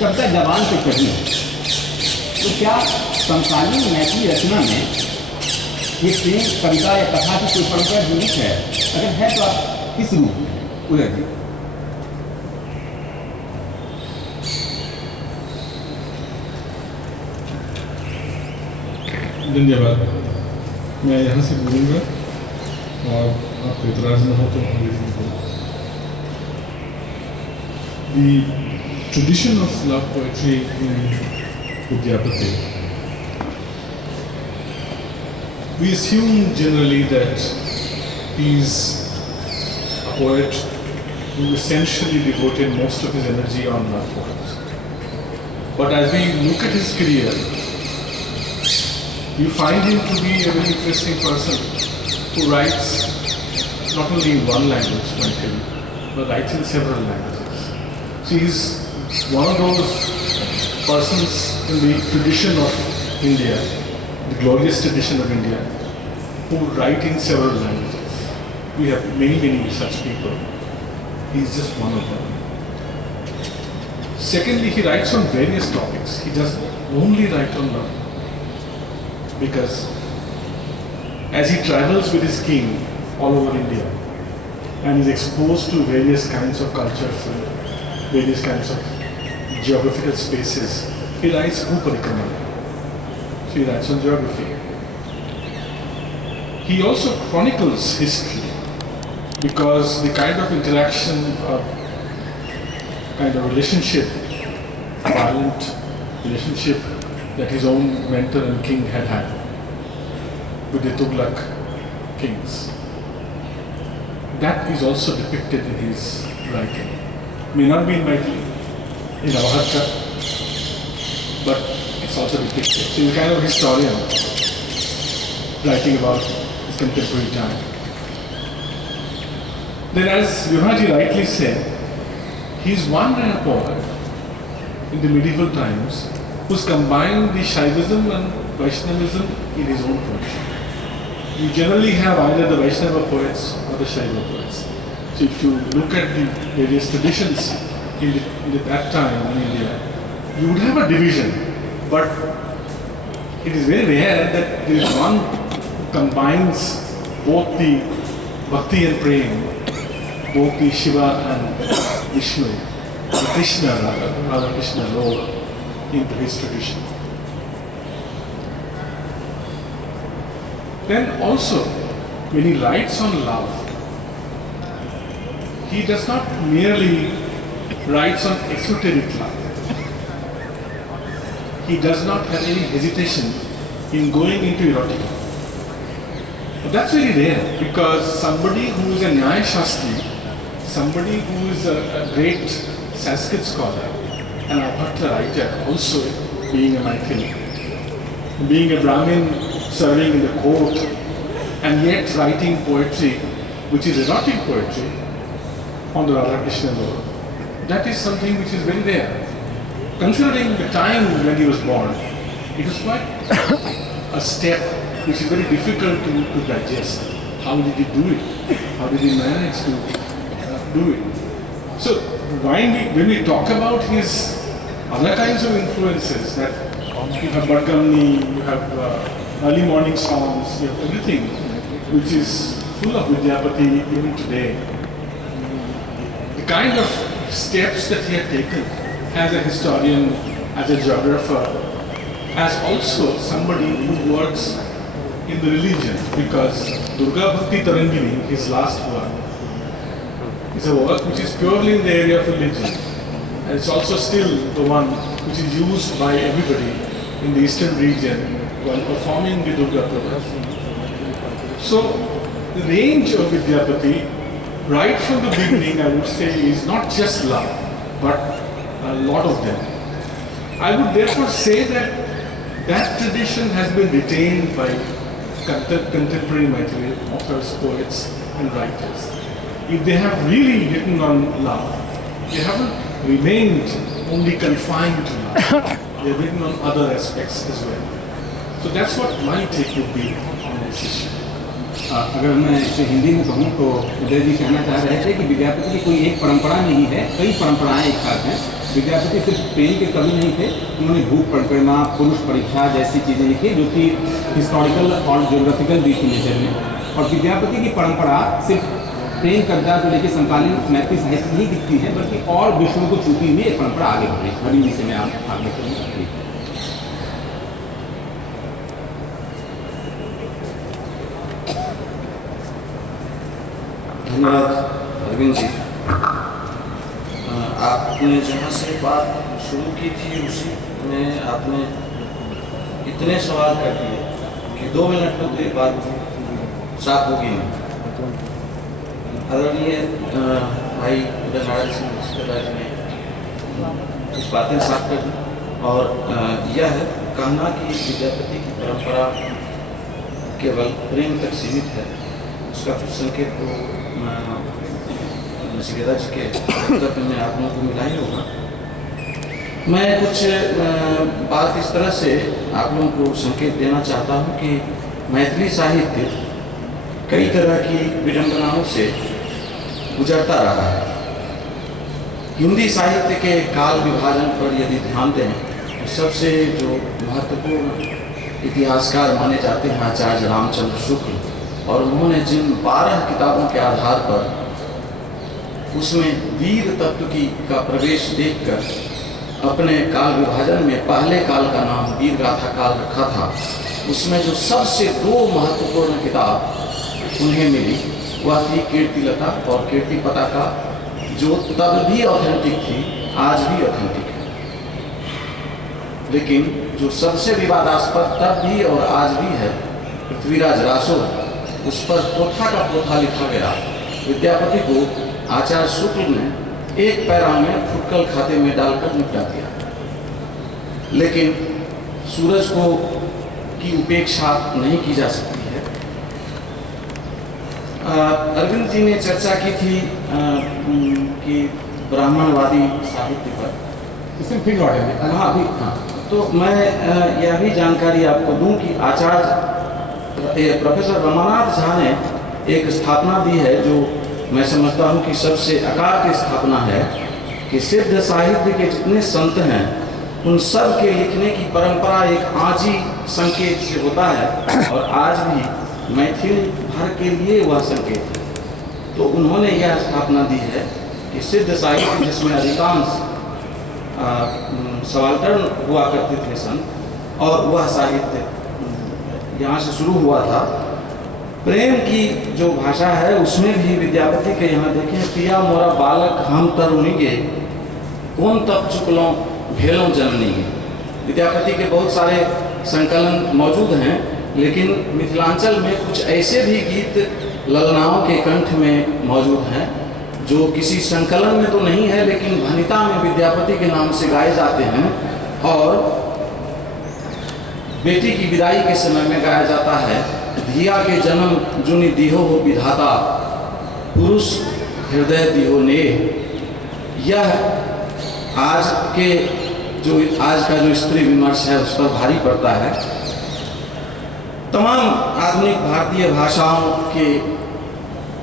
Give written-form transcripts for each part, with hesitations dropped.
कविता जबान पे चढ़ी है। तो क्या समकालीन मैथिली रचना में ये प्रेम कविता या कथा की कोई परंपरा जुड़ी है? अगर है तो आप किस रूप में उदय जी? धन्यवाद। मैं यहाँ से बोलूँगा और आपको इतराज़ न हो तो अंग्रेजी में बोलूँ। The tradition of love poetry in Vidyapati, we assume generally that he's a poet who essentially devoted most of his energy on love poems. But as we look at his career, you find him to be a very interesting person who writes not only in one language, but writes in several languages. So he's one of those persons in the tradition of India, the glorious tradition of India, who write in several languages. We have many such people. He's just one of them. Secondly, he writes on various topics. He doesn't only write on love. Because as he travels with his king all over India and is exposed to various kinds of cultures and various kinds of geographical spaces, he writes Bhuparikrama. So he writes on geography. He also chronicles history because the kind of interaction or kind of relationship, violent relationship that his own mentor and king had with the Tughlaq kings. That is also depicted in his writing. May not be in Maithili, in Avaharka, but it's also depicted. So he's kind of a historian writing about his contemporary time. Then as Vibhaji rightly said, he's one rare poet in the medieval times who's combined the Shaivism and Vaishnavism in his own poetry. You generally have either the Vaishnava poets or the Shaiva poets. So if you look at the various traditions in that time in India, you would have a division, but it is very rare that there is one who combines both the Bhakti and Prem, both the Shiva and Vishnu, the Krishna, Radha Krishna, Lord, into his tradition. Then also, when he writes on love, he does not merely write on exoteric love. He does not have any hesitation in going into erotica. But that's very rare because somebody who is a Nyaya Shastri, somebody who is a great Sanskrit scholar, an Abhatta writer, also being a Maithili, being a Brahmin serving in the court, and yet writing poetry, which is erotic poetry, on the Radha Krishna Lord. That is something which is very rare. Considering the time when he was born, it was quite a step which is very difficult to digest. How did he do it? How did he manage to do it? So when we talk about his other kinds of influences, that you have Badgamni, you have early morning songs, you have everything which is full of Vidyapati even today. The kind of steps that he had taken as a historian, as a geographer, as also somebody who works in the religion, because Durga Bhakti Tarangini, his last work, is a work which is purely in the area of religion. And it's also still the one which is used by everybody in the eastern region while performing the Durga Puja. So the range of Vidyapati, right from the beginning, I would say, is not just love, but a lot of them. I would therefore say that that tradition has been retained by contemporary Maithili authors, poets and writers. If they have really written on love, they haven't remained only confined to love. They have written on other aspects as well. So that's what my take would be on this issue. अगर मैं इसे हिंदी में कहूँ तो उदय जी कहना चाह रहे थे कि विद्यापति की कोई एक परंपरा नहीं है, कई परंपराएं एक साथ हैं विद्यापति सिर्फ प्रेम के कवि नहीं थे, उन्होंने भूख परिक्रमा, पुरुष परीक्षा जैसी चीज़ें लिखी जो कि हिस्टोरिकल और ज्योग्राफिकल भी थी नेचर में। और विद्यापति की परंपरा सिर्फ प्रेम कविता को लेकर समकालीन मैथिली साहित्य नहीं दिखती है, बल्कि और विषयों को छूती हुई एक परंपरा आगे बढ़ रही है। जिसे मैं आगे करूँगा। धन्यवाद अरविंद जी। आपने जहाँ से बात शुरू की थी उसी में आपने इतने सवाल कर दिए कि 2 मिनट में तो ये बात साफ होगी नहीं। आदरणीय भाई उदय नारायण सिंह ने कुछ बातें साफ कर दी और यह कहना कि विद्यापति की परंपरा केवल प्रेम तक सीमित है, उसका कुछ संकेत तो नचिकेता जी के वक्तव्य में आप लोगों को मिला ही होगा। मैं कुछ बात इस तरह से आप लोगों को संकेत देना चाहता हूँ कि मैथिली साहित्य कई तरह की विडंबनाओं से गुजरता रहा है। हिंदी साहित्य के काल विभाजन पर यदि ध्यान दें तो सबसे जो महत्वपूर्ण इतिहासकार माने जाते हैं आचार्य रामचंद्र शुक्ल, और उन्होंने जिन 12 किताबों के आधार पर उसमें वीर तत्व का प्रवेश देखकर अपने काल विभाजन में पहले काल का नाम वीर गाथा काल रखा था, उसमें जो सबसे 2 महत्वपूर्ण किताब उन्हें मिली वह थी कीर्तिलता और कीर्तिपता का, जो तब भी ऑथेंटिक थी, आज भी ऑथेंटिक है। लेकिन जो सबसे विवादास्पद तब भी और आज भी है पृथ्वीराज रासो, उस पर पोथा का पोथा लिखा गया। विद्यापति को आचार्य शुक्ल ने एक पैरा में फुटकल खाते में डालकर निपटा दिया। लेकिन सूरज को की उपेक्षा नहीं की जा सकती है। अरविंद जी ने चर्चा की थी कि ब्राह्मणवादी साहित्य पर, इसमें फिर लौटे हैं। हाँ अभी हाँ, तो मैं यह भी जानकारी आपको दूं कि आचार्य प्रोफेसर रमानाथ झा ने एक स्थापना दी है जो मैं समझता हूँ कि सबसे आकार की स्थापना है कि सिद्ध साहित्य के जितने संत हैं उन सब के लिखने की परंपरा एक आजी संकेत से होता है, और आज भी मैथिल भर के लिए वह संकेत है। तो उन्होंने यह स्थापना दी है कि सिद्ध साहित्य जिसमें अधिकांश सबाल्टर्न हुआ करते थे संत, और वह साहित्य यहाँ से शुरू हुआ था। प्रेम की जो भाषा है उसमें भी विद्यापति के यहाँ देखें, पिया मोरा बालक हम तरुणी गे कौन तब चुकलों भेलों जननी गे। विद्यापति के बहुत सारे संकलन मौजूद हैं, लेकिन मिथिलांचल में कुछ ऐसे भी गीत ललनाओं के कंठ में मौजूद हैं जो किसी संकलन में तो नहीं है, लेकिन भनिता में विद्यापति के नाम से गाए जाते हैं। और बेटी की विदाई के समय में गाया जाता है, धिया के जन्म जुनि दिहो हो विधाता पुरुष हृदय दिहो ने। यह आज का जो स्त्री विमर्श है उस पर भारी पड़ता है। तमाम आधुनिक भारतीय भाषाओं के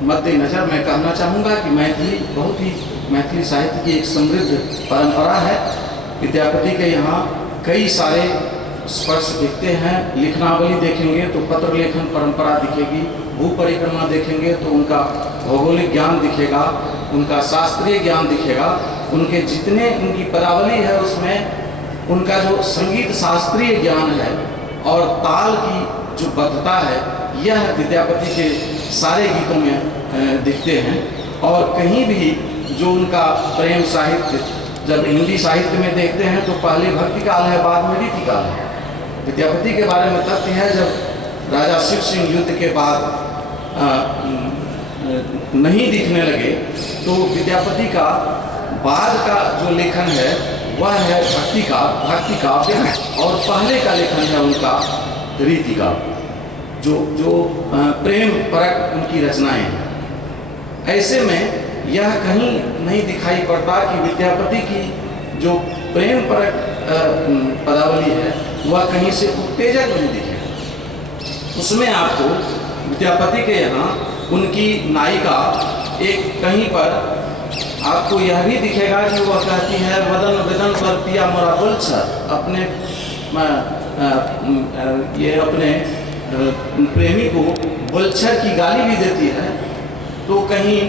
मद्देनजर मैं कहना चाहूँगा कि मैथिली साहित्य की एक समृद्ध परंपरा है। विद्यापति के यहाँ कई सारे स्पर्श दिखते हैं। लिखनावली देखेंगे तो पत्र लेखन परंपरा दिखेगी, भू परिक्रमा देखेंगे तो उनका भौगोलिक ज्ञान दिखेगा, उनका शास्त्रीय ज्ञान दिखेगा, उनकी पदावली है उसमें उनका जो संगीत शास्त्रीय ज्ञान है और ताल की जो बद्धता है, यह विद्यापति के सारे गीतों में दिखते हैं। और कहीं भी जो उनका प्रेम साहित्य जब हिंदी साहित्य में देखते हैं तो पहले भक्ति काल है, बाद में रीति काल है। विद्यापति के बारे में तथ्य है, जब राजा शिव सिंह युद्ध के बाद नहीं दिखने लगे तो विद्यापति का बाद का जो लेखन है वह है भक्ति काव्य, और पहले का लेखन है उनका रीति काव्य, जो प्रेम परक उनकी रचनाएं हैं। ऐसे में यह कहीं नहीं दिखाई पड़ता कि विद्यापति की जो प्रेम परक पदावली है वह कहीं से उत्तेजक नहीं दिखेगा। उसमें आपको विद्यापति के यहाँ उनकी नायिका एक कहीं पर आपको यह भी दिखेगा कि वह कहती है वदन वेदन पर पिया मोरा बोलछर, अपने ये अपने प्रेमी को बोलछर की गाली भी देती है। तो कहीं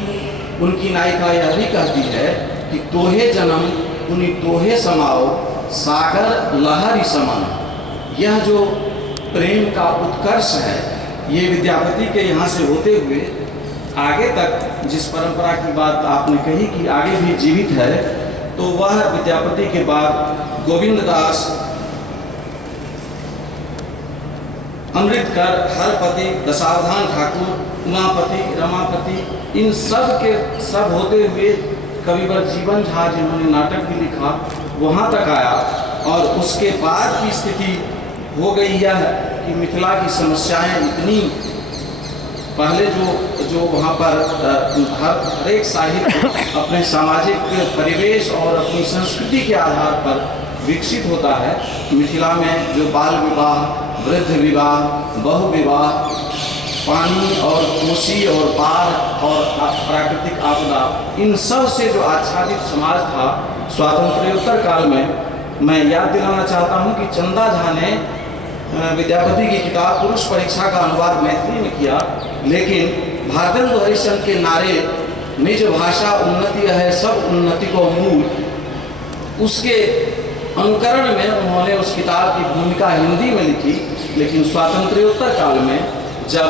उनकी नायिका यह भी कहती है कि तोहे जन्म उन्हीं तोहे समाओ सागर लहरी समान। यह जो प्रेम का उत्कर्ष है, ये विद्यापति के यहाँ से होते हुए आगे तक जिस परंपरा की बात आपने कही कि आगे भी जीवित है, तो वह विद्यापति के बाद गोविंद दास, अमृतकर, हरपति, दशावधान ठाकुर, उमापति, रमापति, इन सब के सब होते हुए कविवर जीवन झा जिन्होंने नाटक भी लिखा वहाँ तक आया। और उसके बाद की स्थिति हो गई यह कि मिथिला की समस्याएं इतनी, पहले जो वहाँ पर हर एक साहित्य अपने सामाजिक परिवेश और अपनी संस्कृति के आधार पर विकसित होता है। मिथिला में जो बाल विवाह, वृद्ध विवाह, बहु विवाह, पानी और कोसी और बाढ़ और प्राकृतिक आपदा, इन सब से जो आच्छादित समाज था स्वातंत्र्योत्तर काल में, मैं याद दिलाना चाहता हूँ कि चंदा झा ने विद्यापति की किताब पुरुष परीक्षा का अनुवाद मैथिली में किया, लेकिन भारतेंदु हरिश्चंद्र के नारे निज भाषा उन्नति है सब उन्नति को मूल, उसके अनुकरण में उन्होंने उस किताब की भूमिका हिंदी में लिखी। लेकिन स्वातंत्र्योत्तर काल में जब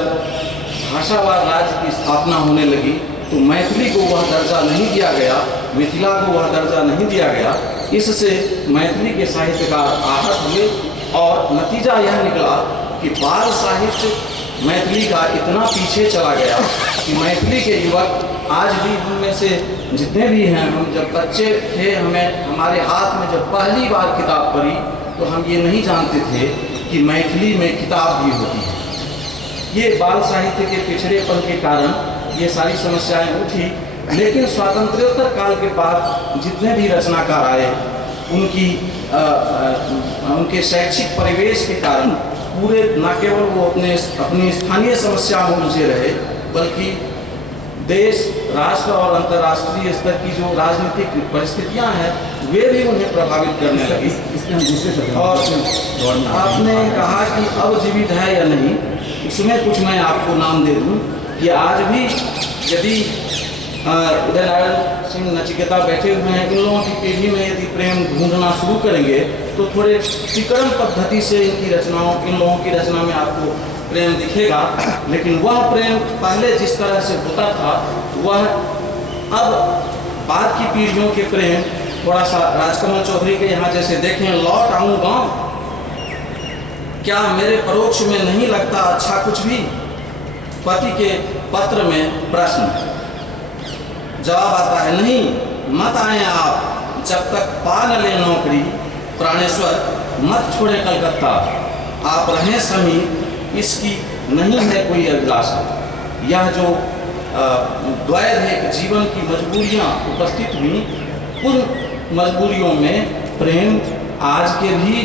भाषावार राज्य की स्थापना होने लगी तो मैथिली को वह दर्जा नहीं दिया गया, मिथिला को वह दर्जा नहीं दिया गया। इससे मैथिली के साहित्यकार आहत हुए और नतीजा यह निकला कि बाल साहित्य मैथिली का इतना पीछे चला गया कि मैथिली के युवक आज भी हम में से जितने भी हैं, हम जब बच्चे थे, हमारे हाथ में जब पहली बार किताब पढ़ी तो हम ये नहीं जानते थे कि मैथिली में किताब भी होती है। ये बाल साहित्य के पिछड़ेपन के कारण ये सारी समस्याएं उठी। लेकिन स्वातंत्र्योत्तर काल के बाद जितने भी रचनाकार आए, उनके शैक्षिक परिवेश के कारण पूरे न केवल वो अपनी स्थानीय समस्याओं में उलझे रहे, बल्कि देश, राष्ट्र और अंतर्राष्ट्रीय स्तर की जो राजनीतिक परिस्थितियां हैं वे भी उन्हें प्रभावित करने लगी। और आपने कहा कि अब जीवित है या नहीं, इसमें कुछ मैं आपको नाम दे दूं कि आज भी यदि उदयनारायण सिंह नचिकेता बैठे हुए हैं, इन लोगों की पीढ़ी में यदि प्रेम ढूंढना शुरू करेंगे तो थोड़े तिकड़म पद्धति से इन लोगों की रचना में आपको प्रेम दिखेगा। लेकिन वह प्रेम पहले जिस तरह से होता था, वह अब बाद की पीढ़ियों के प्रेम थोड़ा सा राजकमल चौधरी के यहाँ जैसे देखें, लौट आऊँ गाँव, क्या मेरे परोक्ष में नहीं लगता अच्छा कुछ भी, पति के पत्र में प्रश्न, जवाब आता है नहीं मत आए आप, जब तक पा न ले नौकरी, प्राणेश्वर मत छोड़े कलकत्ता, आप रहें समीप, इसकी नहीं है कोई अभिलाषा। यह जो द्वैध जीवन की मजबूरियां उपस्थित हुई, उन मजबूरियों में प्रेम आज के भी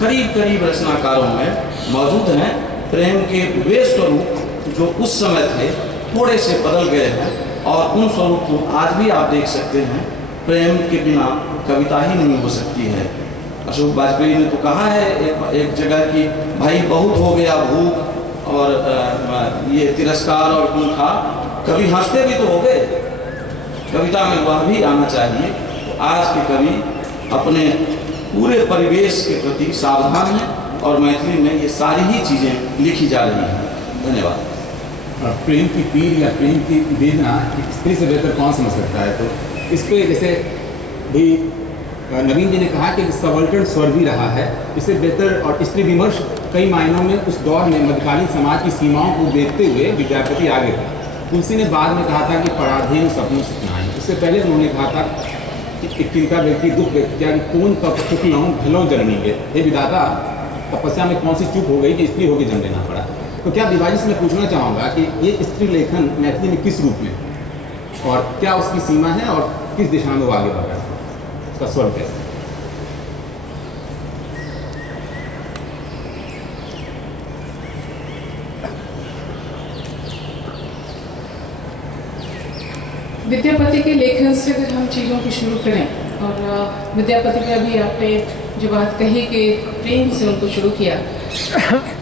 करीब करीब रचनाकारों में मौजूद हैं। प्रेम के वे स्वरूप जो उस समय थे थोड़े से बदल गए हैं, और उन स्वरूप को आज भी आप देख सकते हैं। प्रेम के बिना कविता ही नहीं हो सकती है। अशोक वाजपेयी ने तो कहा है एक जगह कि भाई बहुत हो गया भूख और ये तिरस्कार और कुंठा, कभी हंसते भी तो हो गए, कविता में वह भी आना चाहिए। तो आज के कवि अपने पूरे परिवेश के प्रति सावधान हैं और मैथिली में ये सारी ही चीज़ें लिखी जा रही हैं। धन्यवाद। प्रेम की पीर या प्रेम की वेदना स्त्री से बेहतर कौन समझ सकता है? तो इस पर जैसे भी नवीन जी ने कहा कि सबाल्टर्न स्वर भी रहा है, इससे बेहतर और स्त्री विमर्श कई मायनों में उस दौर में मध्यकालीन समाज की सीमाओं को देखते हुए विद्यापति आगे था। तुलसी ने बाद में कहा था कि पराधीन सपनों सुनाएं। इससे पहले उन्होंने कहा था कि चिंता व्यक्ति दुख व्यक्त किया कि कौन कब सुख लहूँ भलो जन्मी गए, हे विधाता तपस्या में कौन सी चूक हो गई कि स्त्री होकर जन्म लेना पड़ा। तो क्या विभाजी से मैं पूछना चाहूँगा कि ये स्त्री लेखन मैथिली में किस रूप में, और क्या उसकी सीमा है और किस दिशा में वो आगे बढ़ रहा है, उसका स्वर कैसे? विद्यापति के लेखन से अगर हम चीज़ों को शुरू करें, और विद्यापति में अभी आपने जो बात कही कि प्रेम से उनको शुरू किया,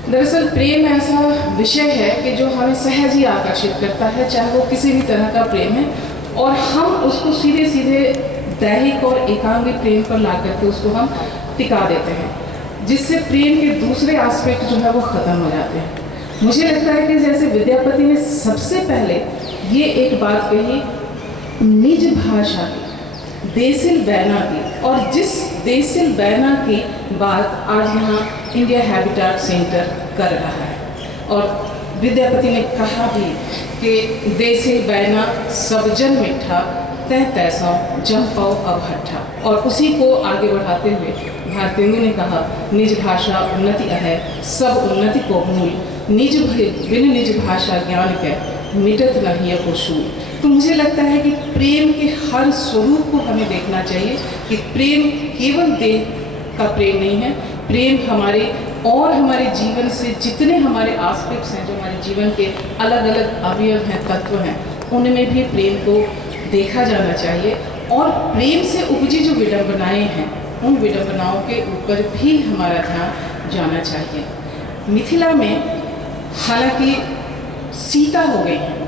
दरअसल प्रेम ऐसा विषय है कि जो हमें सहज ही आकर्षित करता है, चाहे वो किसी भी तरह का प्रेम है, और हम उसको सीधे सीधे दैहिक और एकांगी प्रेम पर ला करके उसको हम टिका देते हैं, जिससे प्रेम के दूसरे एस्पेक्ट जो है वो ख़त्म हो जाते हैं। मुझे लगता है कि जैसे विद्यापति ने सबसे पहले ये एक बात कही निज भाषा की, देसिल बैना की, और जिस देसिल बैना की बात आज यहाँ इंडिया हैबिटेट सेंटर कर रहा है, और विद्यापति ने कहा भी कि देसिल बैना सब जन मिठा तह तैसा जम पाओ अब हट्ठा, और उसी को आगे बढ़ाते हुए भारतेंदु ने कहा निज भाषा उन्नति है सब उन्नति को मूल, निज बिन निज भाषा ज्ञान के मिटत नहीं को शूल। तो मुझे लगता है कि प्रेम के हर स्वरूप को हमें देखना चाहिए कि प्रेम केवल देह का प्रेम नहीं है, प्रेम हमारे और हमारे जीवन से जितने हमारे एस्पेक्ट्स हैं, जो हमारे जीवन के अलग अलग अवयव हैं, तत्व हैं, उनमें भी प्रेम को देखा जाना चाहिए, और प्रेम से उपजी जो विडंबनाएं हैं उन विडंबनाओं के ऊपर भी हमारा ध्यान जाना चाहिए। मिथिला में हालांकि सीता हो गई हैं,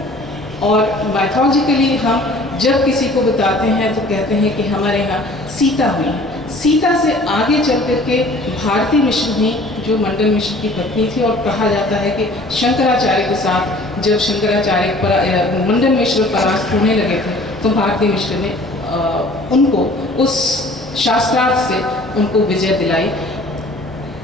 और मैथोलॉजिकली हम जब किसी को बताते हैं तो कहते हैं कि हमारे यहाँ सीता हुई है। सीता से आगे चल करके भारती मिश्र ही जो मंडल मिश्र की पत्नी थी, और कहा जाता है कि शंकराचार्य के साथ जब शंकराचार्य मंडल मिश्र परास्त होने लगे थे तो भारती मिश्र ने उनको उस शास्त्रार्थ से उनको विजय दिलाई।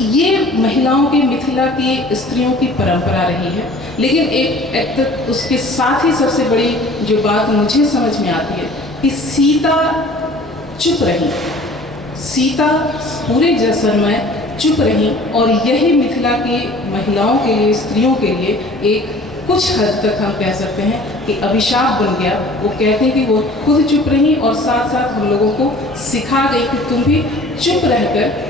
ये महिलाओं की, मिथिला की स्त्रियों की परंपरा रही है। लेकिन एक उसके साथ ही सबसे बड़ी जो बात मुझे समझ में आती है कि सीता चुप रही, सीता पूरे जैसलमेर चुप रही, और यही मिथिला की महिलाओं के लिए, स्त्रियों के लिए एक कुछ हद तक हम कह सकते हैं कि अभिशाप बन गया। वो कहते हैं कि वो खुद चुप रही और साथ साथ हम लोगों को सिखा गई कि तुम भी चुप रहकर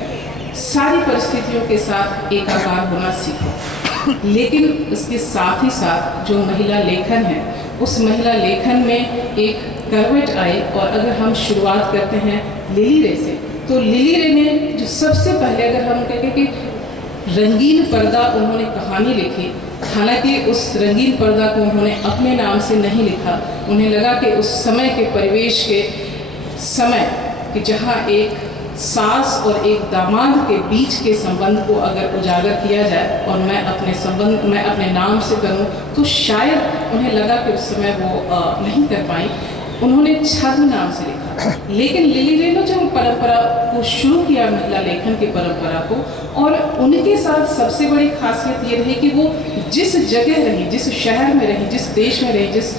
सारी परिस्थितियों के साथ एकाकार होना सीखो। लेकिन इसके साथ ही साथ जो महिला लेखन है, उस महिला लेखन में एक करवट आई, और अगर हम शुरुआत करते हैं लिली रे से, तो लिली रे ने जो सबसे पहले, अगर हम कहें कि रंगीन पर्दा उन्होंने कहानी लिखी, हालांकि उस रंगीन पर्दा को उन्होंने अपने नाम से नहीं लिखा, उन्हें लगा कि उस समय के परिवेश के समय कि जहाँ एक सास और एक दामाद के बीच के संबंध को अगर उजागर किया जाए और मैं अपने नाम से करूं, तो शायद उन्हें लगा कि उस समय वो नहीं कर पाई, उन्होंने छद्म नाम से लिखा। लेकिन लिली रे ने जब परंपरा को शुरू किया, महिला लेखन की परंपरा को, और उनके साथ सबसे बड़ी खासियत ये रही कि वो जिस जगह रही, जिस शहर में रही, जिस देश में रही, जिस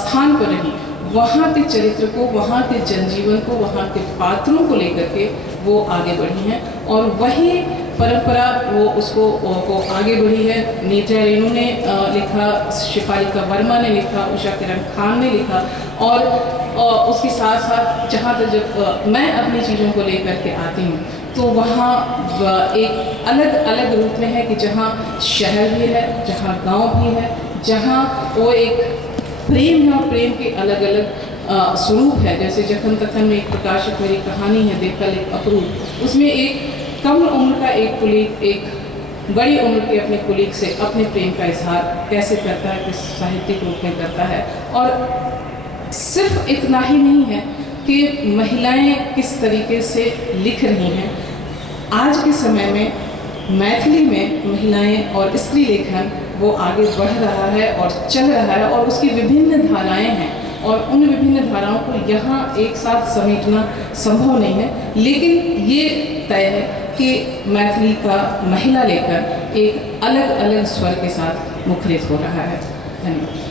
स्थान पर रही, वहाँ के चरित्र को, वहाँ के जनजीवन को, वहाँ के पात्रों को लेकर के वो आगे बढ़ी हैं, और वही परंपरा वो उसको को आगे बढ़ी है। नीरजा रेणु ने लिखा, शिफालिका वर्मा ने लिखा, उषा किरण खान ने लिखा, और उसके साथ साथ जहाँ तक जब मैं अपनी चीज़ों को लेकर के आती हूँ तो वहाँ एक अलग अलग रूप में है कि जहाँ शहर भी है, जहाँ गांव भी है, जहाँ वो एक प्रेम है और प्रेम के अलग अलग स्वरूप है। जैसे जखन तखन में एक प्रकाशित मेरी कहानी है देखा लेख अप्रूप, उसमें एक कम उम्र का एक कुलीग एक बड़ी उम्र के अपने कुलीग से अपने प्रेम का इजहार कैसे करता है, किस साहित्यिक रूप में करता है। और सिर्फ इतना ही नहीं है कि महिलाएं किस तरीके से लिख रही हैं। आज के समय में मैथिली में महिलाएं और स्त्री लेखन वो आगे बढ़ रहा है और चल रहा है, और उसकी विभिन्न धाराएं हैं, और उन विभिन्न धाराओं को यहाँ एक साथ समेटना संभव नहीं है। लेकिन ये तय है कि मैथिली का महिला लेखन एक अलग अलग स्वर के साथ मुखरित हो रहा है। धन्यवाद।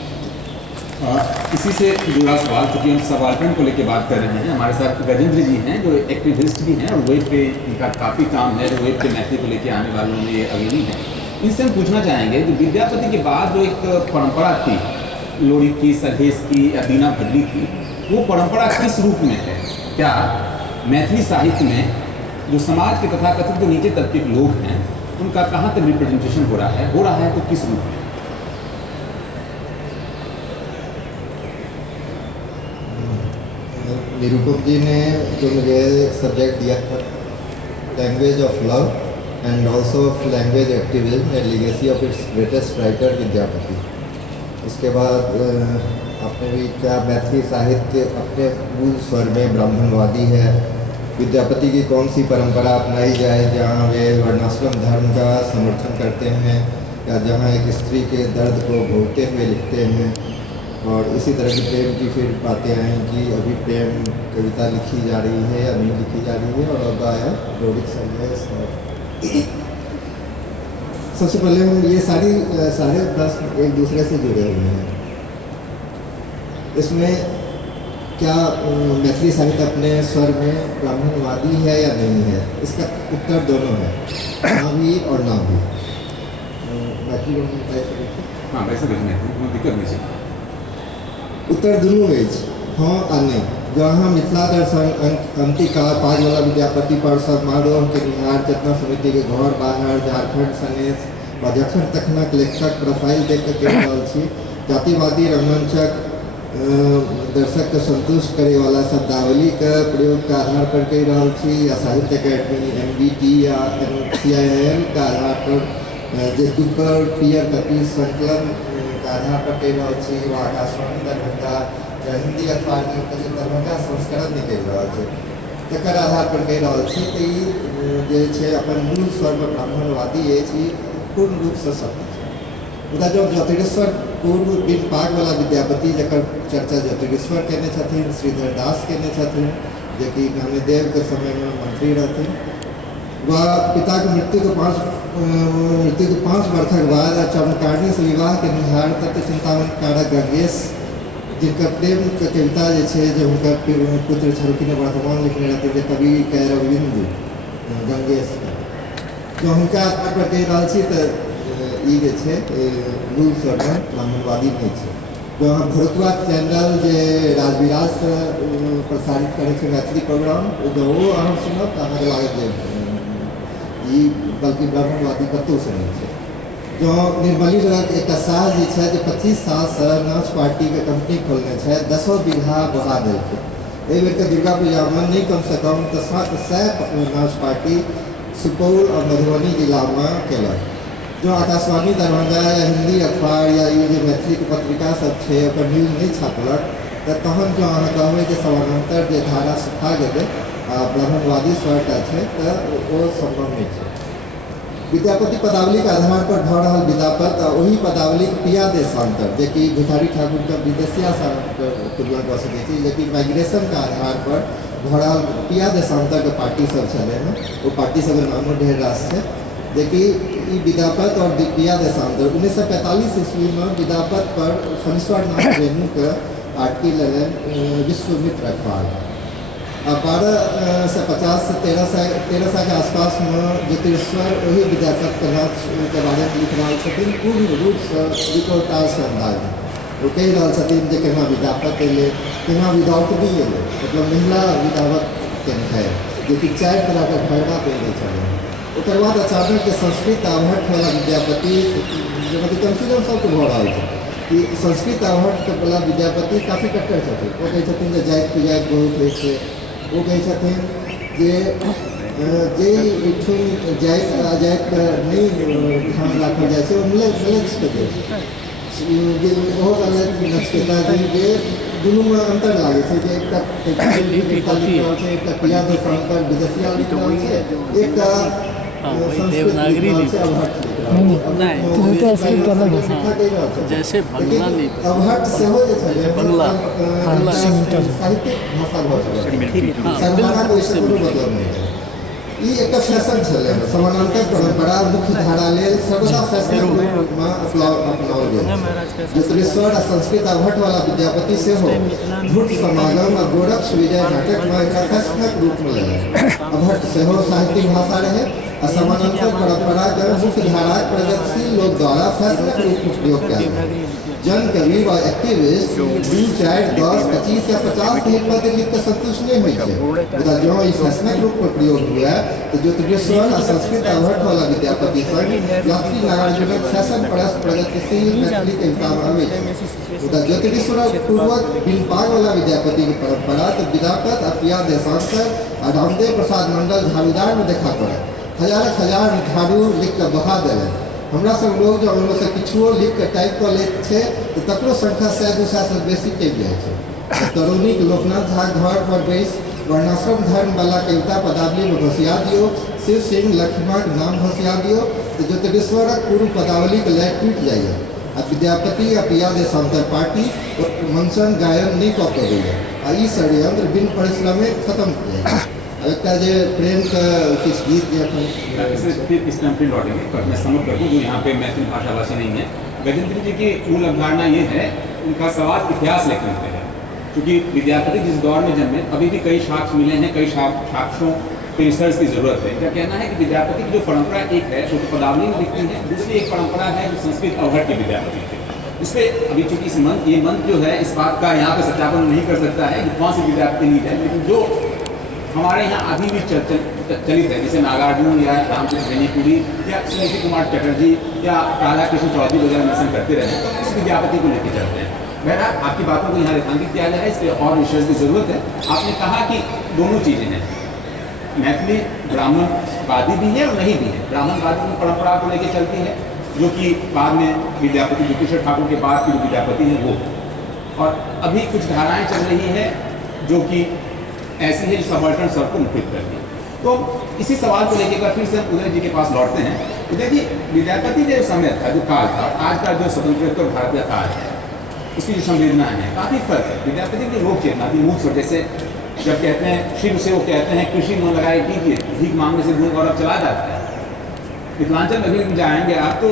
इसी से जुड़ा सवाल, क्योंकि हम सबाल्टर्न को लेकर बात कर रहे हैं, हमारे साथ गजेंद्र जी हैं जो एक्टिविस्ट भी हैं और वेब पे इनका काफ़ी काम है, जो वेब पे मैथिली को लेकर आने वालों में ये अग्रणी है। इनसे हम पूछना चाहेंगे जो विद्यापति के बाद जो एक परंपरा थी लोरी की, सलहेस की या बीना भद्री की, वो परंपरा किस रूप में है? क्या मैथिली साहित्य में जो समाज के तथाकथित जो नीचे तबके के लोग हैं उनका कहाँ तक रिप्रेजेंटेशन हो रहा है तो किस रूप में? निरुपम जी ने जो मुझे सब्जेक्ट दिया था, language of love and also language activism and legacy of its greatest writer Vidyapati. इसके बाद आपने भी क्या मैथिली साहित्य अपने मूल स्वर में ब्राह्मणवादी है, विद्यापति की कौन सी परंपरा अपनाई जाए जहाँ वे वर्णाश्रम धर्म का समर्थन करते हैं या जहाँ एक स्त्री के दर्द को भोगते हुए लिखते हैं। और इसी तरह की प्रेम की फिर बातें आई कि अभी प्रेम कविता लिखी जा रही है या नहीं लिखी जा रही है, और अब आया रोडिक संदेश। सबसे पहले हम ये सारे प्रश्न एक दूसरे से जुड़े हुए हैं। इसमें क्या मैथिली साहित्य अपने स्वर में ब्राह्मणवादी है या नहीं है, इसका उत्तर दोनों है, ना भी और ना भी। मैथिली हाँ वैसे देखने कोई दिक्कत नहीं है। उत्तर दुनू अछि हाँ आ नहीं। जहाँ मिथिला दर्शन अंतिका पाँच वाला विद्यापति पर समारोह के निहार चेतना समिति के घर बाहर झारखंड सनेश व जखन तखनक लेखक प्रोफाइल देख के कह रहल छी, जातिवादी रंगमंचक दर्शक के संतुष्ट करे वाला शब्दावली के प्रयोग के आधार पर कह रहल छी, या साहित्य अकेडमी MBT या CIL के आधार पर जे दुकर पियर कपी संकलन के आधार पर कह रहल छी, व आकाशवाणी दरभंगा या हिंदी अखबार के दरभंगा संस्करण निकल रहा है तकर आधार पर कह रहल छी कि जे छै अपन मूल स्वर में ब्राह्मणवादी अछि, पूर्ण रूप से सत्य है। मुदा जो ज्योतिरेश्वर पूर्व बिन पाग वाला विद्यापति जकर चर्चा ज्योतिरेश्वर केने छथिन, श्रीधर दास केने छथिन, जे कि ज्ञानदेव के समय में मंत्री रहथिन, वह पिता के मृत्यु के 5 वर्षक बाद चमकारणी से विवाह के निहार तत्व चिंतावन कारक गंगेश, जिनकर प्रेम के कविता जो उनकर पुत्र छलखिन वर्तमान लिखने रहते थे कवि कैरविंद गंगेश, जो उनका आधार पर कह रहा छी तो मूल स्वर में ब्राह्मणवादी नहीं है। जो हम भरतुआ चैनल जे राजविराज से प्रसारित करे मैथिली प्रोग्राम, जो वो अहाँ सुनब तो अहाँ लागत जे बल्कि ब्राह्मणवादी कतौ से नहीं है। जो निर्मली एक साह जी है जो 25 साल से नाच पार्टी के कंपनी खोलने है, 10 बीघा बहा दिल्क। एक बेर के दुर्गा पूजा में नहीं कम से कम तो 700 नाच पार्टी सुपौल और मधुबनी जिला में केलक। जो आकाशवाणी दरभंगा या हिंदी अखबार या ये जो मैथिली के पत्रिका सब है ओकर न्यूज नहीं छापलक, तो तहन जो अहाँ कहबै कि समानांतर जे धारा सुखा गेलै आ ब्राह्मणवादी स्वरटा है तो वो संभव नहीं है। विद्यापति पदावली के आधार पर भ रहा विद्यापत आ वही पदावली के पिया देशांतर, जे कि भिखारी ठाकुर के विदेशिया से तुलना कर सकै छी, लेकिन माइग्रेशन के आधार पर भ रहा पिया देशांतर के पार्टी सब चले हैं, वो पार्टी सब नामो ढेर रास है। देखिए विद्यापत और पिया देशांतर 1945 ईस्वी में विद्यापत पर फणीश्वर नाथ रेणु के आर्टिकल लगे विश्वमित्र अखबार। 12 से 50 से 1300 के आसपास में ज्योतिरेश्वर वही विद्यापत के नाच के बारे में लिख रहा छथिन, पूर्ण रूप से रिपोर्टाज के अंदाज में। वो कह रहा छथिन जे केना विद्यापत अयलै, केना विदाउट भी अयलै, मतलब महिला विद्यापत केना है, जो कि 4 तरह के घरना पहिरे छलै। ओकर बाद अचानक के संस्कृत आवहट वाला विद्यापति मतलब कंफ्यूजन सबके भऽ रहल छै कि संस्कृत आवहट वाला विद्यापति काफ़ी कट्टर छथिन। वो कहै छथिन जे जाति पिजाति बहुत होइ छै, वो कहै छथिन जे एहिठुन जाति अजाति नहि ध्यान राखल जाइ छै, ओ मिलैत छै जे ओहो अलग नचकेता जे दुनूमे अंतर लागै छै, जे एकटा पिया देशांतर विदेशिया लिख रहल छै, एकटा देवनागरी जैसे बंगला अवहट सेहो जे छै बंगला साहित्यिक भाषा भऽ सकैए। ई एक फैशन छलै, समानांतर परंपरा मुख्य धारा लेल सर्वदा फैशन में अपनाओल गेल। ज्योतिरेश्वर आ संस्कृत आवहट वाला विद्यापति सेहो झूठ समागम आ गोरक्ष विजय नाटक में एक फैशनक रूप में लेलक। आवहट सेहो साहित्यिक भाषा रहे आ समानांतर परंपरा के मुख्य धारा प्रगतिशील लोक द्वारा फैशनक रूप में प्रयोग कयल गेल। जन कवि व एक्टिविस्ट 2, 4, 10, 25 या 50 के पद लिख कर संतुष्ट नहीं हुई है। जो इस फैशनक रूप में प्रयोग हुआ तो ज्योतिरेश्वर और संस्कृत आवहट वाला विद्यापति संग यात्री नारायण फैशन परस्त प्रगतिशील मैथिली कविता में आवे। उदा ज्योतिरीश्वर पूर्वक बिन पाग वाला विद्यापति की परंपरा तो विद्यापत अपिया देशांतर और रामदेव प्रसाद मंडल झाड़ूदार में देखा पड़े हजार झाड़ू लिख कर बहा दिले हमरा सब लोग जो उनमें से किछुओ लिख के टाइप कर ले छे तो तकरो संख्या 100-200 से बेसी चल जाए छे। तरुणी के लोकनाथ झा घर पर बैस वर्णाश्रम धर्म वाला कविता पदावली में घोषिया दियो, शिव सिंह लक्ष्मण के नाम घोषिया दियो तो ज्योतिरीश्वर पूर्व पदावली के लय टूट जाइए आ विद्यापति आ पिया देशांतर पार्टी मंचन गायन नहीं कऽ पबैया आ ई षड्यंत्र बिन परिश्रमे खत्म किया। एक जे प्रेम का किस गीत जो फिर इस टाइम पे लौटेंगे पर मैं समझ कर दूँ जो यहाँ पे मैथिली भाषाभाषी नहीं है। गजेंद्र जी की मूल अवधारणा ये है, उनका सवाल इतिहास लेकर होते हैं क्योंकि विद्यापति जिस दौर में जन्मे अभी भी कई साक्ष्य मिले हैं, कई साक्ष्यों पे रिसर्च की जरूरत है। इनका कहना है कि विद्यापति की जो परंपरा एक है वो तो पदावली में दिखती है, दूसरी एक परंपरा है जो संस्कृत अवघट के विद्यापति थे। इस पर अभी चूंकि ये मंत्र जो है इस बात का यहाँ पे सत्यापन नहीं कर सकता है कि कौन सी विद्यापति नीति है, लेकिन जो हमारे यहाँ अभी भी चलित है जैसे नागार्जुन या रामचंद्र बेनीपुरी या सुनीति कुमार चटर्जी या राधा कृष्ण चौधरी वगैरह मेंशन करते रहे तो इस विद्यापति को लेकर चलते हैं। बहरहाल आपकी बातों को यहाँ रेखांकित किया जाए, इस पर और रिसर्च की जरूरत है। आपने कहा कि दोनों चीज़ें हैं, मैथिली ब्राह्मणवादी भी है और नहीं भी है। ब्राह्मणवादी की परंपरा को लेकर चलती है जो कि बाद में विद्यापति ज्योतिष ठाकुर के बाद की जो विद्यापति है वो, और अभी कुछ धाराएँ चल रही है जो कि ऐसी है जो सबल्टन सब को मुखरित करती है। तो इसी सवाल को लेकर फिर से उदय जी के पास लौटते हैं। उदय जी, विद्यापति जो समय था, जो काल था, आज का जो स्वतंत्रोत्तर भारतीय काल है, उसकी जो संवेदनाएं हैं काफ़ी फर्क है। विद्यापति की लोक चेतना थी मूल स्वर, जैसे जब कहते हैं शिव से वो कहते हैं कृषि मन लगाए कीजिए, भीख मांगने से गुण गौरव चला जाता है। मिथिलांचल में भी जाएंगे आप तो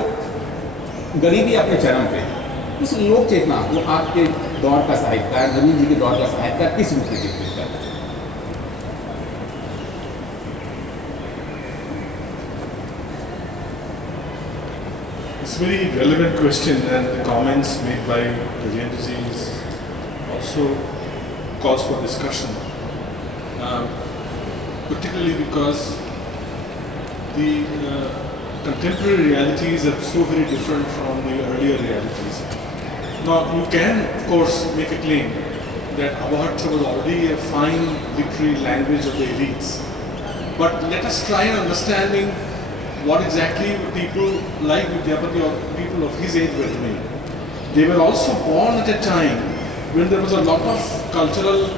गरीबी अपने चरम पे। उस लोक चेतना वो आपके दौर का साहित्यकार, नवीन जी के दौर का साहित्यकार किस रूप में चित्रित करता है? It's a very relevant question, and the comments made by Gajendra is also calls for discussion, particularly because the contemporary realities are so very different from the earlier realities. Now, you can, of course, make a claim that Abharatya was already a fine literary language of the elites, but let us try understanding what exactly people like Vidyapati or people of his age were doing. They were also born at a time when there was a lot of cultural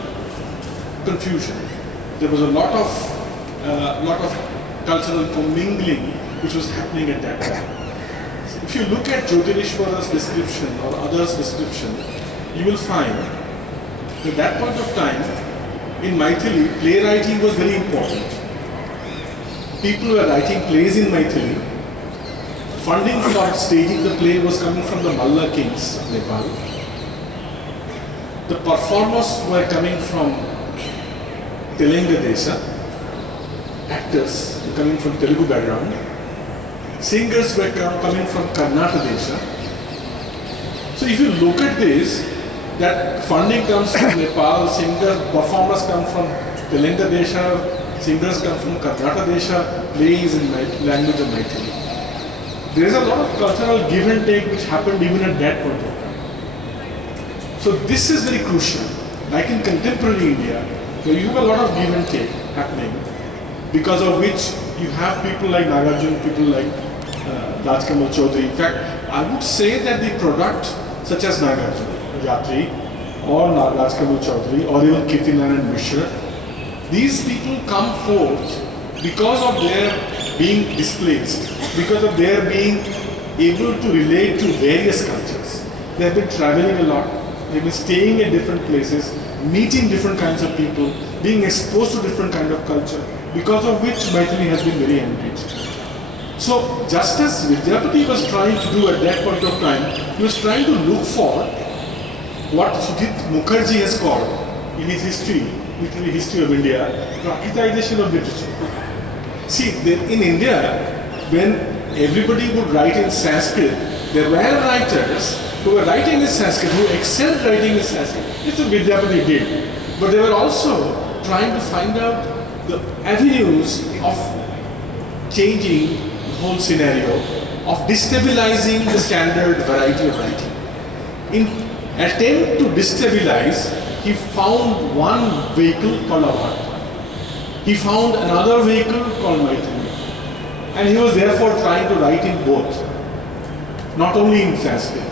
confusion. There was a lot of cultural commingling which was happening at that time. If you look at Jyotirishwara's description or others' description, you will find that at that point of time in Maithili, playwriting was very important. People were writing plays in Maithili. Funding for staging the play was coming from the Malla kings of Nepal. The performers were coming from Telugu Desha. Actors were coming from Telugu background. Singers were coming from Karnataka Desha. So if you look at this, that funding comes from Nepal, performers come from Telugu Desha, singers come from Karnataka Desha, plays in language of Maithili. There is a lot of cultural give and take which happened even at that point of time. So this is very crucial. Like in contemporary India, where you have a lot of give and take happening, because of which you have people like Nagarjuna, people like Rajkamal Chaudhary. In fact, I would say that the product such as Nagarjuna, Yatri, or Rajkamal Chaudhary, or even Kirtinaran Mishra, these people come forth because of their being displaced, because of their being able to relate to various cultures. They have been traveling a lot, they have been staying at different places, meeting different kinds of people, being exposed to different kind of culture, because of which Maithili has been very enriched. So, just as Vidyapati was trying to do at that point of time, he was trying to look for what Sudhit Mukherjee has called in his history, literary history of India, Prakritization of literature. See, in India, when everybody would write in Sanskrit, there were writers who were writing in Sanskrit, who excelled writing in Sanskrit. This is what Vidyapati did. But they were also trying to find out the avenues of changing the whole scenario, of destabilizing the standard variety of writing. In attempt to destabilize, he found one vehicle called Avarta. He found another vehicle called Maithili. And he was therefore trying to write in both, not only in Sanskrit.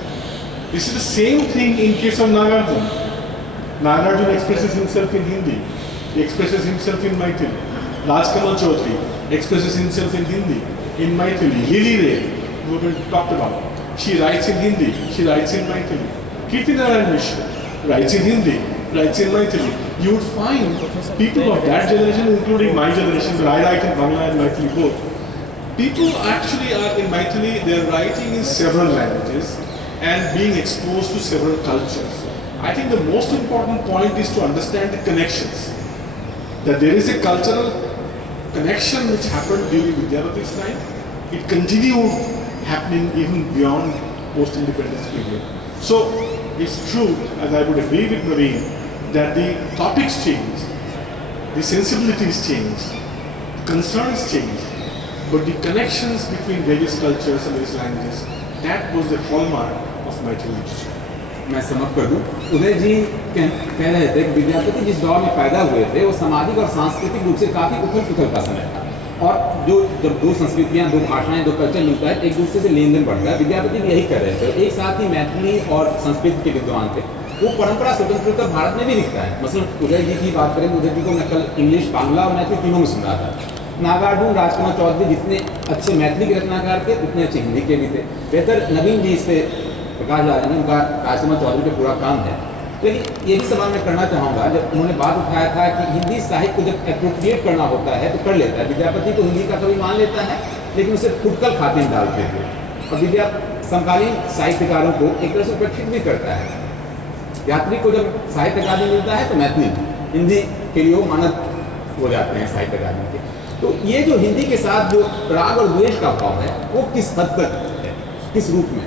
This is the same thing in case of Nagarjuna. Nagarjuna expresses himself in Hindi. He expresses himself in Maithili. Rajkamal Chaudhary expresses himself in Hindi, in Maithili. Lily Ray, who we talked about, she writes in Hindi, she writes in Maithili. Kirti Narayan Mishra writes in Hindi, writes in Maithili. You would find people of that generation, including my generation, where I write in Bangla and Maithili both. People actually are in Maithili, they are writing in several languages and being exposed to several cultures. I think the most important point is to understand the connections. That there is a cultural connection which happened during Vidyapati's time. It continued happening even beyond post-independence period. So it's true, as I would agree with Naveen, that the topics change, the sensibilities change, concerns change, but the connections between various cultures and various languages, that was the hallmark of Maithili literature. मैं समाप्त कर दूं। उदय जी कह रहे थे कि विद्यापति जिस दौर में पैदा हुए थे वो सामाजिक और सांस्कृतिक रूप से काफ़ी उथल पुथल का समय था, और जो जब दो संस्कृतियां, दो भाषाएं, दो कल्चर मिलता है, एक दूसरे से लेन देन बढ़ता है। विद्यापति भी यही कर रहे थे। एक साथ ही मैथिली और संस्कृत के विद्वान थे। वो परंपरा स्वतंत्रता भारत में भी दिखता है। मसलन उदय जी की बात करें, उदय जी को मैं कल इंग्लिश, बांग्ला और मैथिली तीनों में सुन रहा था। नागार्जुन, राजकमल चौधरी जितने अच्छे मैथिली के रचनाकार थे उतने अच्छे हिंदी के भी थे। बेहतर नवीन जी इस पर प्रकाश जा रहे हैं, उनका राजकमल चौधरी पे पूरा काम है। लेकिन ये भी सवाल मैं करना चाहूँगा, जब उन्होंने बात उठाया था कि हिंदी साहित्य को जब एप्रोप्रिएट करना होता है तो कर लेता है। विद्यापति तो हिंदी का कभी मान लेता है, लेकिन उसे फुटकल खाते में डालते थे, और समकालीन साहित्यकारों को एक तरह से उपेक्षित भी करता है। यात्री को जब साहित्य अकादमी मिलता है तो मैथिली, हिंदी के लिए वो मानद हो जाते हैं साहित्य अकादमी के। तो ये जो हिंदी के साथ जो राग और द्वेष का भाव है वो किस हद तक है, किस रूप में?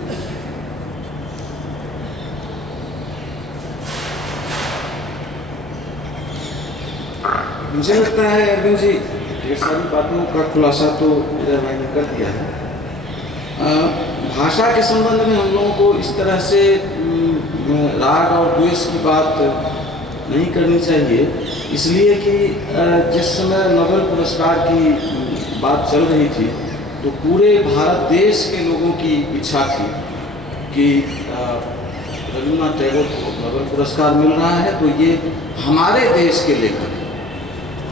मुझे लगता है अरविंद जी, ये सारी बातों का खुलासा तो इधर मैंने कर दिया है। भाषा के संबंध में हम लोगों को इस तरह से राग और द्वेष की बात नहीं करनी चाहिए, इसलिए कि जिस समय नोबेल पुरस्कार की बात चल रही थी तो पूरे भारत देश के लोगों की इच्छा थी कि रविन्द्रनाथ टैगोर को नोबेल पुरस्कार मिल रहा है तो ये हमारे देश के लेखक।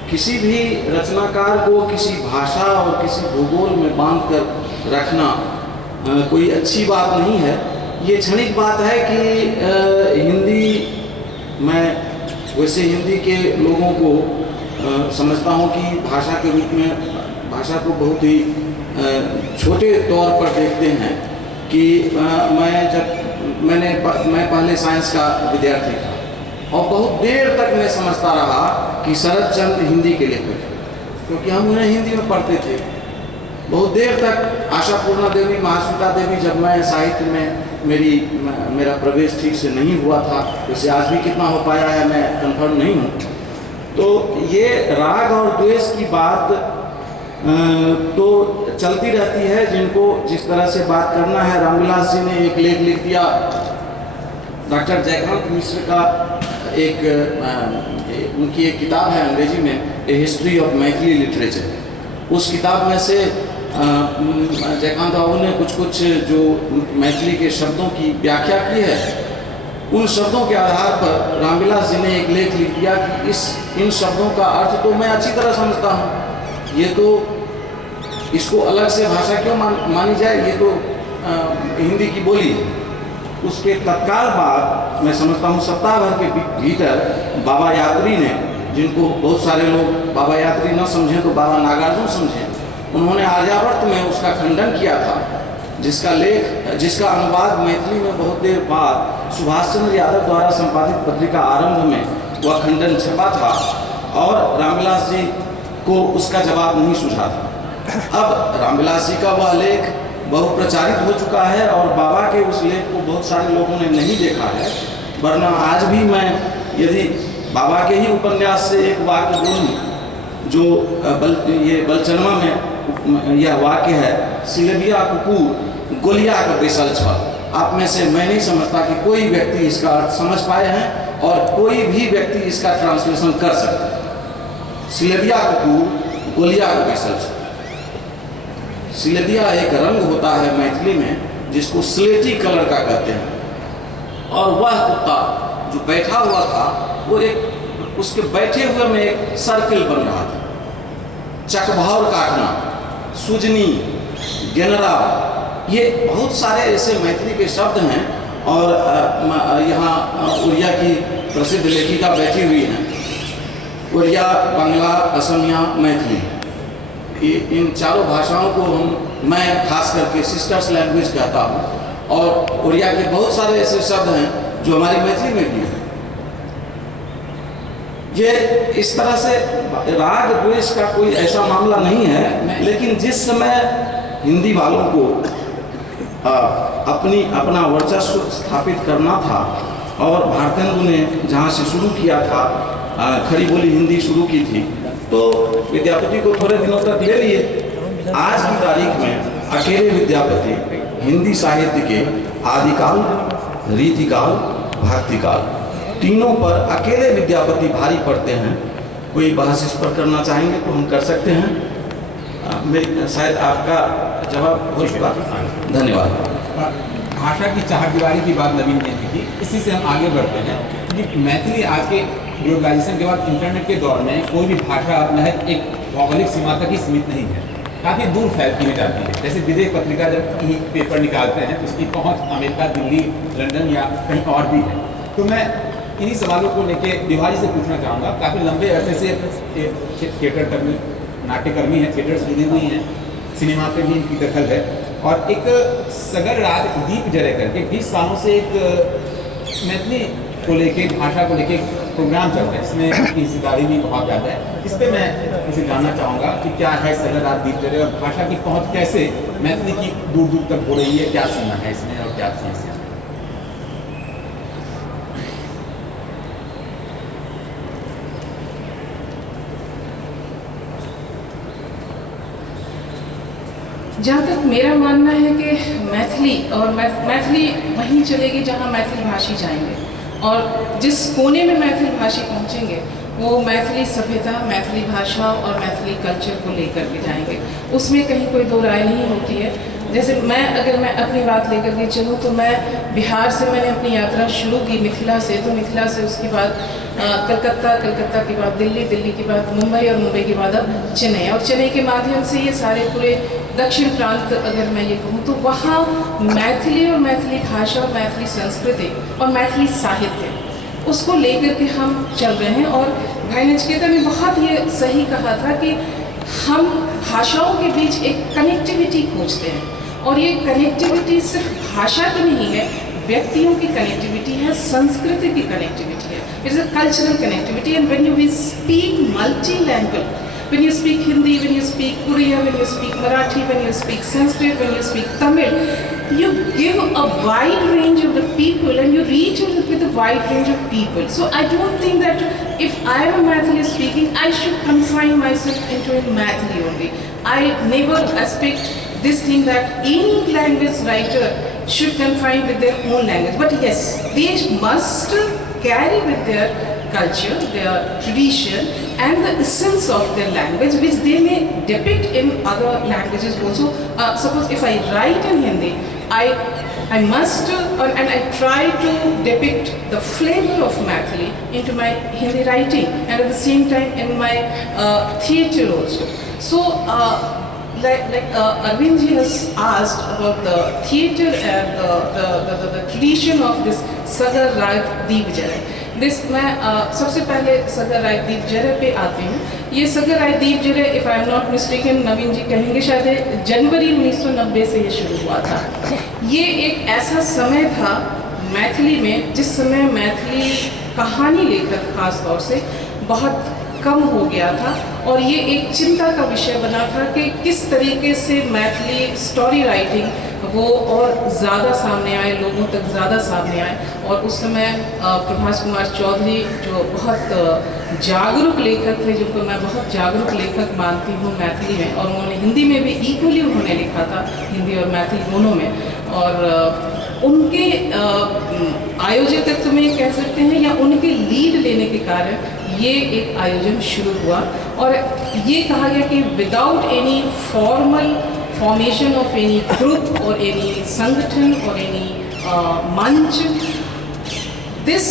किसी भी रचनाकार को किसी भाषा और किसी भूगोल में बांध कर रखना कोई अच्छी बात नहीं है। ये क्षणिक बात है कि हिंदी, मैं वैसे हिंदी के लोगों को समझता हूँ कि भाषा के रूप में भाषा को बहुत ही छोटे तौर पर देखते हैं कि मैं पहले साइंस का विद्यार्थी था और बहुत देर तक मैं समझता रहा कि शरद चंद्र हिंदी के लेखक हैं, क्योंकि हम उन्हें हिंदी में पढ़ते थे। बहुत देर तक आशापूर्णा देवी, महाश्वेता देवी, जब मैं साहित्य में मेरा प्रवेश ठीक से नहीं हुआ था, वैसे आज भी कितना हो पाया है मैं कंफर्म नहीं हूँ। तो ये राग और द्वेष की बात तो चलती रहती है, जिनको जिस तरह से बात करना है। रामविलास जी ने एक लेख लिख दिया, डॉक्टर जयकांत मिश्र का उनकी एक किताब है अंग्रेजी में, ए हिस्ट्री ऑफ मैथिली लिटरेचर। उस किताब में से जयकांत बाबू ने कुछ जो मैथिली के शब्दों की व्याख्या की है, उन शब्दों के आधार पर रामविलास जी ने एक लेख लिख दिया कि इन शब्दों का अर्थ तो मैं अच्छी तरह समझता हूँ, ये तो इसको अलग से भाषा क्यों मानी जाए, ये तो हिंदी की बोली है। उसके तत्काल बाद मैं समझता हूँ सप्ताह भर के भीतर बाबा यात्री ने, जिनको बहुत सारे लोग बाबा यात्री न समझें तो बाबा नागार्जुन समझें, उन्होंने आर्यावर्त में उसका खंडन किया था, जिसका अनुवाद मैथिली में बहुत देर बाद सुभाष चंद्र यादव द्वारा संपादित पत्रिका आरंभ में वह खंडन छपा था और रामविलास जी को उसका जवाब नहीं सूझा था। अब रामविलास जी का वह लेख बहुप्रचारित हो चुका है और बाबा के उस लेख को बहुत सारे लोगों ने नहीं देखा है, वरना आज भी मैं यदि बाबा के ही उपन्यास से एक वाक्य बोलूं, जो ये बलचनमा में यह वाक्य है, सिलबिया कुकुर गोलिया का बेसल छल। आप में से मैं नहीं समझता कि कोई व्यक्ति इसका अर्थ समझ पाए हैं और कोई भी व्यक्ति इसका ट्रांसलेशन कर सकता है। सिलेबिया कुकुर गोलिया को बैसल। सिलेबिया एक रंग होता है मैथिली में जिसको स्लेटी कलर का कहते हैं, और वह कुत्ता जो बैठा हुआ था वो एक उसके बैठे हुए में एक सर्किल बन रहा था। चकभौर काटना, सुजनी, गेनरा, ये बहुत सारे ऐसे मैथिली के शब्द हैं। और यहाँ उड़िया की प्रसिद्ध लेखिका बैठी हुई हैं, उड़िया, बांग्ला, असमिया, मैथिली, ये इन चारों भाषाओं को मैं खास करके सिस्टर्स लैंग्वेज कहता हूँ। और उड़िया के बहुत सारे ऐसे शब्द हैं जो हमारी मैथिली में भी हैं। ये इस तरह से राग द्वेष का कोई ऐसा मामला नहीं है, लेकिन जिस समय हिंदी वालों को अपना वर्चस्व स्थापित करना था और भारतेंदु ने जहाँ से शुरू किया था, खड़ी बोली हिंदी शुरू की थी, तो विद्यापति को थोड़े दिनों तक ले लिए। आज की तारीख में अकेले विद्यापति हिंदी साहित्य के आदिकाल, रीतिकाल, भक्तिकाल तीनों पर अकेले विद्यापति भारी पड़ते हैं। कोई बहस इस पर करना चाहेंगे तो हम कर सकते हैं। मेरी शायद आपका जवाब हो चुका। धन्यवाद। भाषा की चाहदीवारी की बात नवीन ने की, इसी से हम आगे बढ़ते हैं कि मैथिली आज के ग्लोबलाइजेशन के बाद इंटरनेट के दौर में कोई भी भाषा महज एक भौगोलिक सीमा तक ही सीमित नहीं है, काफ़ी दूर फैलती हुई जाती है। जैसे विदेश पत्रिका जब पेपर निकालते हैं तो उसकी पहुँच अमेरिका, दिल्ली, लंदन या कहीं और भी है। तो मैं इन्हीं सवालों को लेके बिहारी से पूछना चाहूँगा। काफ़ी लंबे अरसे से थिएटर कर्मी, नाट्यकर्मी हैं, थिएटर से जुड़ी हुई हैं, सिनेमा पे भी इनकी दखल है। और एक सगर राज दीप जरे करके 20 सालों से एक मैथिली को लेके, भाषा को लेके प्रोग्राम चल रहा है, इसमें इसकी हिस्सेदारी भी बहुत ज़्यादा है। इस पर मैं इसे जानना चाहूँगा कि क्या है सगर राज दीप जरे और भाषा की पहुँच कैसे मैथिली की दूर दूर तक हो रही है, क्या सीमा है इसमें और क्या समस्या है? जहाँ तक मेरा मानना है कि मैथिली और मैथिली वहीं चलेगी जहाँ मैथिल भाषी जाएंगे, और जिस कोने में मैथिल भाषी पहुँचेंगे वो मैथिली सभ्यता, मैथिली भाषा और मैथिली कल्चर को लेकर के जाएंगे। उसमें कहीं कोई दो राय नहीं होती है। जैसे अगर मैं अपनी बात लेकर के चलूँ तो मैं बिहार से मैंने अपनी यात्रा शुरू की, मिथिला से। तो मिथिला से उसके बाद कलकत्ता, कलकत्ता के बाद दिल्ली, दिल्ली के बाद मुंबई और मुंबई के बाद अब चेन्नई, और चेन्नई के माध्यम से ये सारे पूरे दक्षिण प्रांत अगर मैं ये कहूँ तो वहाँ मैथिली और मैथिली भाषा और मैथिली संस्कृति और मैथिली साहित्य उसको लेकर के हम चल रहे हैं। और भाई नचिकेता ने बहुत ये सही कहा था कि हम भाषाओं के बीच एक कनेक्टिविटी खोजते हैं, और ये कनेक्टिविटी सिर्फ भाषा की नहीं है, व्यक्तियों की कनेक्टिविटी है, संस्कृति की कनेक्टिविटी है। It's a cultural connectivity. And when you speak multi language, when you speak Hindi, when you speak Korea, when you speak Marathi, when you speak Sanskrit, when you speak Tamil, you give a wide range of the people and you reach with a wide range of people. So I don't think that if I am a Maithili speaking, I should confine myself into a Maithili only. I never expect this thing that any language writer should confine with their own language. But yes, they must carry with their culture, their tradition, and the essence of their language, which they may depict in other languages also. Suppose if I write in Hindi, I must and I try to depict the flavor of Maithili into my Hindi writing, and at the same time in my theatre also. So like Arvind ji has asked about the theatre and the tradition of this Sagar Rag Deep Jare. मैं सबसे पहले सगर राय दीप जरे पे आती हूँ। ये सगर राय दीप जरे, if I am not mistaken, Naveen ji कहेंगे, शायद जनवरी 1990 से ये शुरू हुआ था। ये एक ऐसा समय था मैथिली में जिस समय मैथिली कहानी लेखक खास तौर से बहुत कम हो गया था, और ये एक चिंता का विषय बना था कि किस तरीके से मैथिली स्टोरी राइटिंग वो और ज़्यादा सामने आए, लोगों तक ज़्यादा सामने आए। और उस समय प्रभास कुमार चौधरी जो बहुत जागरूक लेखक थे, जिनको मैं बहुत जागरूक लेखक मानती हूँ मैथिली में, और उन्होंने हिंदी में भी इक्वली उन्होंने लिखा था, हिंदी और मैथिली दोनों में। और उनके आयोजकत्व में कह सकते हैं या उनके लीड लेने के कारण ये एक आयोजन शुरू हुआ और ये कहा गया कि without any formal formation of any group और एनी संगठन और एनी मंच, दिस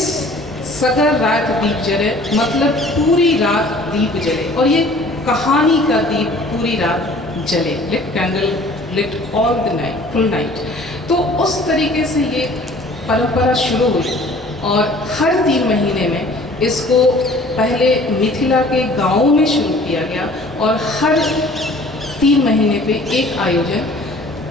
सगर रात दीप जले, मतलब पूरी रात दीप जले, और ये कहानी का दीप पूरी रात जले, lit candle lit all the night, full night. तो उस तरीके से ये परंपरा शुरू हुई और हर 3 महीने में इसको पहले मिथिला के गाँवों में शुरू किया गया और हर 3 महीने पे एक आयोजन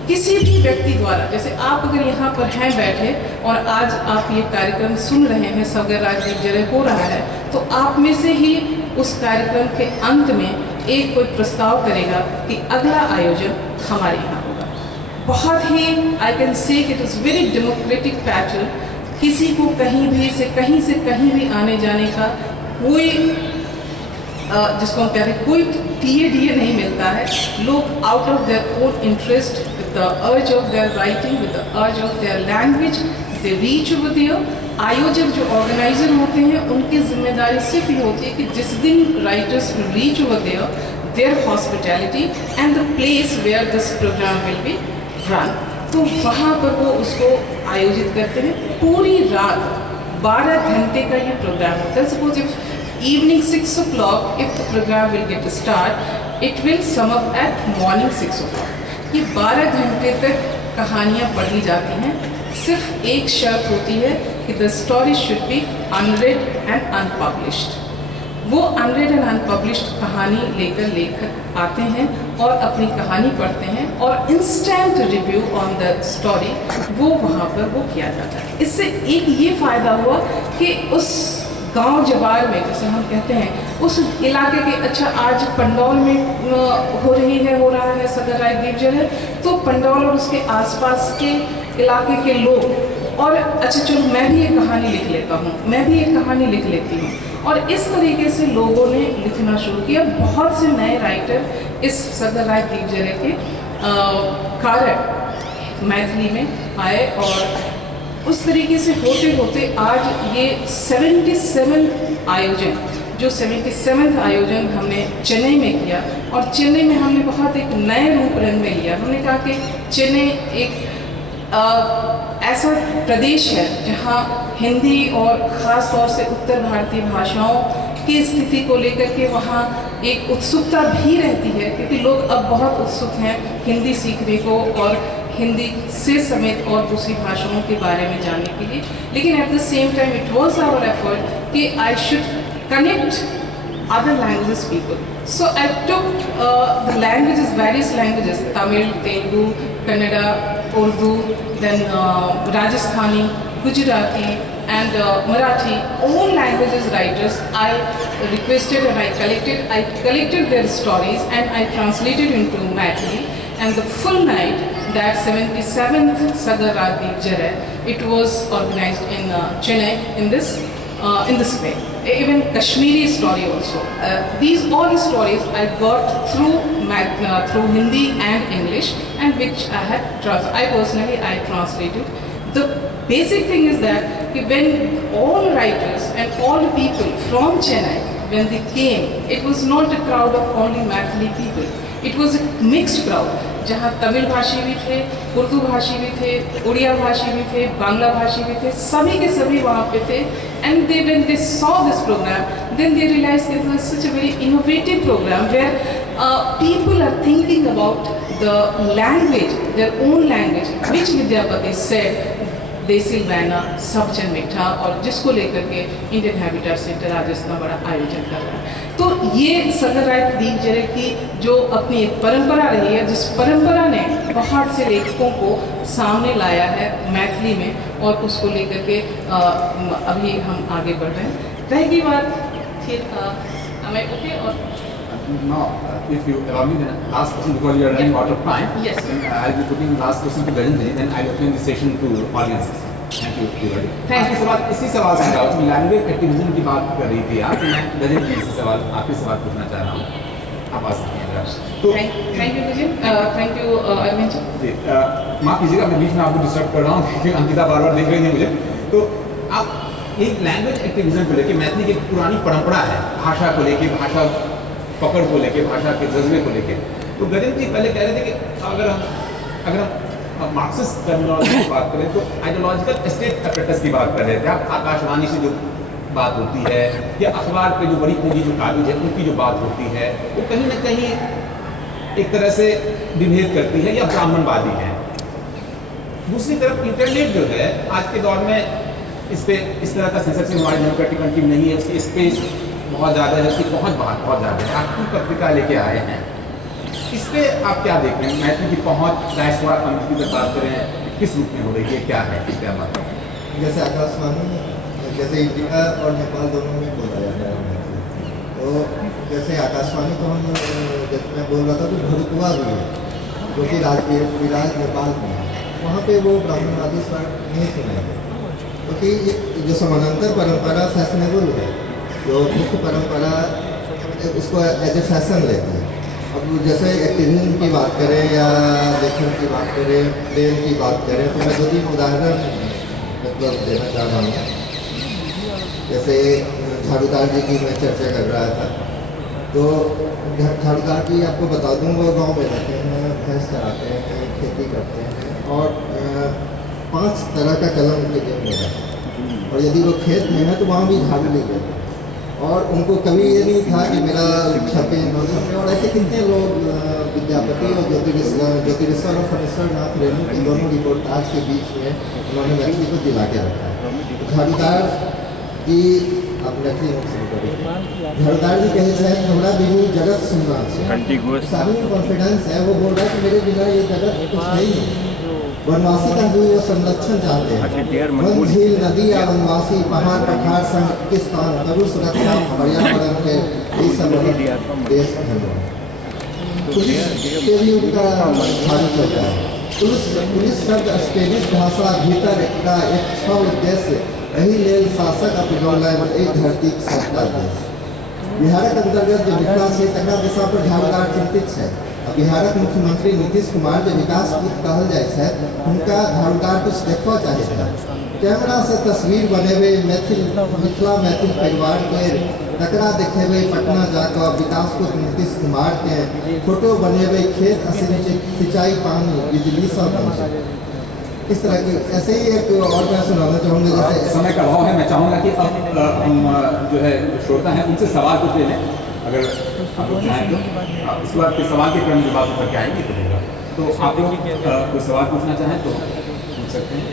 किसी भी व्यक्ति द्वारा, जैसे आप अगर यहाँ पर हैं बैठे और आज आप ये कार्यक्रम सुन रहे हैं, सगर रात दीप जले हो रहा है, तो आप में से ही उस कार्यक्रम के अंत में एक कोई प्रस्ताव करेगा कि अगला आयोजन हमारे यहाँ होगा। बहुत ही I can say it is very democratic pattern, किसी को कहीं से कहीं भी आने जाने का कोई जिसको हम कहते हैं कोई टीए नहीं मिलता है। लोग out of their own interest, with the urge of their writing, with the urge of their language, they reach over there. आयोजक जो ऑर्गेनाइजर होते हैं उनकी जिम्मेदारी सिर्फ ये होती है कि जिस दिन writers reach over their hospitality and the place where this program will be run, तो वहाँ पर वो उसको आयोजित करते हैं। पूरी रात 12 घंटे का ये प्रोग्राम होता है। Suppose if evening 6 o'clock, if the program will get to start, it will sum up at morning 6 o'clock। ये 12 घंटे तक कहानियाँ पढ़ी जाती हैं। सिर्फ एक शर्त होती है कि the story should be unread and unpublished। वो अनरेड एंड अनपब्लिश्ड कहानी लेकर लेखक आते हैं और अपनी कहानी पढ़ते हैं और instant review on the story वो वहाँ पर वो किया जाता है। इससे एक ये फ़ायदा हुआ कि उस गांव जवार में, जैसे हम कहते हैं, उस इलाके के, अच्छा आज पंडौल में हो रहा है सगर रात दीप जले, तो पंडौल और उसके आसपास के इलाके के लोग, और अच्छा चलो मैं भी एक कहानी लिख लेता हूँ, मैं भी एक कहानी लिख लेती हूँ, और इस तरीके से लोगों ने लिखना शुरू किया। बहुत से नए राइटर इस सगर रात दीप जले के कारण मैथिली में आए और उस तरीके से होते होते आज ये 77 आयोजन, जो 77वां आयोजन हमने चेन्नई में किया, और चेन्नई में हमने बहुत एक नए रूप रंग में लिया। हमने कहा कि चेन्नई एक ऐसा प्रदेश है जहाँ हिंदी और ख़ास तौर से उत्तर भारतीय भाषाओं की स्थिति को लेकर के वहाँ एक उत्सुकता भी रहती है, क्योंकि लोग अब बहुत उत्सुक हैं हिंदी सीखने को और हिंदी से समेत और दूसरी भाषाओं के बारे में जानने के लिए। लेकिन at the same time it was our effort कि I should connect other languages people. So I took the languages, various languages, Tamil, Telugu, Kannada, Urdu, then Rajasthani, Gujarati and Marathi, all languages writers I requested and I collected their stories and I translated into Maithili, and the full night, that 77th Sagar Raat Deep Jale, it was organized in Chennai in this way. Even Kashmiri story also. These all the stories I got through Hindi and English, and which I had translated. I translated. The basic thing is that when all writers and all people from Chennai, when they came, it was not a crowd of only Maithili people. It was a mixed crowd, जहाँ तमिल भाषी भी थे, उर्दू भाषी भी थे, उड़िया भाषी भी थे, बांग्ला भाषी भी थे, सभी के सभी वहाँ पे थे। And they, when they saw this program, then they realized it was such a very innovative program where people are thinking about the language, their own language, which Vidyapati said, देसी बैना सबजन मीठा, और जिसको लेकर के इंडियन हैबिटेट सेंटर आज इतना बड़ा आयोजन कर रहा है। तो ये सगर रात दीप जले की जो अपनी एक परंपरा रही है, जिस परंपरा ने बहुत से लेखकों को सामने लाया है मैथिली में, और उसको लेकर के अभी हम आगे बढ़ रहे हैं। रहेगी बात फिर हमें ओके। और Now, if you allow me, then last question, because you are running out of time. Yes. I'll be putting last question to Gajendraji, then I'll open the session to audiences. Thank you, everybody. Thank you. सवाल इसी सवाल से जाओ, language activism की बात कर रही थी आप, मैं गजेंद्र जी से सवाल, आपके सवाल पूछना चाह रहा हूँ, आप आ सकते हैं। Thank you, Vijay. Thank you, Arvind ji. जी, माफ़ कीजिएगा मैं बीच में आपको डिस्टर्ब कर रहा हूँ क्योंकि अंकिता बार बार देख रही है मुझे। तो आप एक लैंग्वेज एक्टिविज्म को लेके, मैथिली की पुरानी परंपरा है भाषा को लेके, भाषा पकड़ को लेके, भाषा के जज्बे को लेके। तो गजेंद्र जी पहले कह रहे थे कि अगर हम मार्क्सिस्ट टर्मिनोलॉजी की बात करें तो आइडियोलॉजिकल स्टेट अपरेटस की बात कर रहे थे आप। आकाशवाणी से जो बात होती है या अखबार पे जो बड़ी पूंजी जो कागज है उनकी जो बात होती है वो कहीं ना कहीं एक तरह से विभेद करती है या ब्राह्मणवादी है। दूसरी तरफ इंटरनेट जो है आज के दौर में इस पे इस तरह का सेंसरशिप हमारी डेमोक्रेटिक कंट्री में नहीं है, उसकी स्पेस बहुत ज़्यादा है, उसकी पहुँच बहुत ज़्यादा है। आप खुद पत्रिका लेके आए हैं, इस पे आप क्या देख रहे हैं? मैथिली की पहुँच डायस्पोरा कम्युनिटी की बात करें किस रूप में हो रही है, क्या है, क्या बात है? जैसे आकाशवाणी, जैसे इंडिया और नेपाल दोनों में बोला जाता है। तो जैसे आकाशवाणी तो हम, जैसे मैं बोल रहा था, तो भरुकुआ भी है जो कि राजविराज नेपाल में है, वहाँ पे वो ब्राह्मणवादी स्वर नहीं सुनेंगे क्योंकि जो समानांतर परंपरा फैशनेबल है, जो मुख्य परंपरा उसको एज ए फैशन लेते हैं। अब जैसे एक्टिविज्म की बात करें या लेखन की बात करें, प्रेम की बात करें, तो मैं 2-3 उदाहरण मतलब देना चाह रहा हूँ। जैसे झाड़ूदार जी की मैं चर्चा कर रहा था, तो झाड़ूदार जी आपको बता दूँ वो गांव में रहते हैं, भैंस चराते हैं, खेती करते हैं और 5 तरह का कलम उनके जेब में है। और यदि वो खेत में है तो वहाँ भी झाड़ू ले गए और उनको कभी ये नहीं था कि मेरा छपे न छपे। और ऐसे कितने लोग, विद्यापति और ज्योतिरेश्वर और फणेश्वर नाथ रेणु के दोनों रिपोर्टाज के बीच में उन्होंने मैथिली को दिला के रखा है। झाड़ूदार जी आप मैथिली में शुरू करें। झाड़ूदार जी कहे हैं हमरा बिनु जगत सुनना सारी कॉन्फिडेंस है, वो बोल रहा है कि मेरे बिना ये जगत कुछ नहीं है। वनवासी का जो वो संरक्षण चाहते हैं, वन झील नदी या वनवासी पहाड़ पठार संकिस्तान करू सुरक्षा पर्यावरण के ये सब देश है। पुलिस के भी उनका भारी चल रहा है। पुलिस शब्द स्पेनिश भाषा भीतर एक छह उद्देश्य यही लेल शासक अपनौलनि एक धरती सत्ता देश। बिहारक अंतर्गत जो विकास है तकरा दिशा पर झाड़ूदार चिंतित है। बिहारक मुख्यमंत्री नीतीश कुमार जो विकास कहल जाए है, उनका झाड़ूदार कुछ देखा चाहे कैमरा से तस्वीर बनेबे मिथिला मैथिल परिवार के तकरा देखेबे पटना जाकर विकास को नीतीश कुमार के फोटो बनेबे खेत सिंचाई पानी बिजली सब इस तरह के। ऐसे ही एक और मैं सुनाना चाहूँगा, जैसे समय का अभाव है, मैं चाहूँगा कि अब हम जो है श्रोता हैं उनसे सवाल कुछ ले लें अगर आप लोग चाहें तो। इसके बाद फिर सवाल के क्रम में बात करके आएंगे तो होगा। तो आप लोग कोई सवाल पूछना चाहें तो पूछ सकते हैं।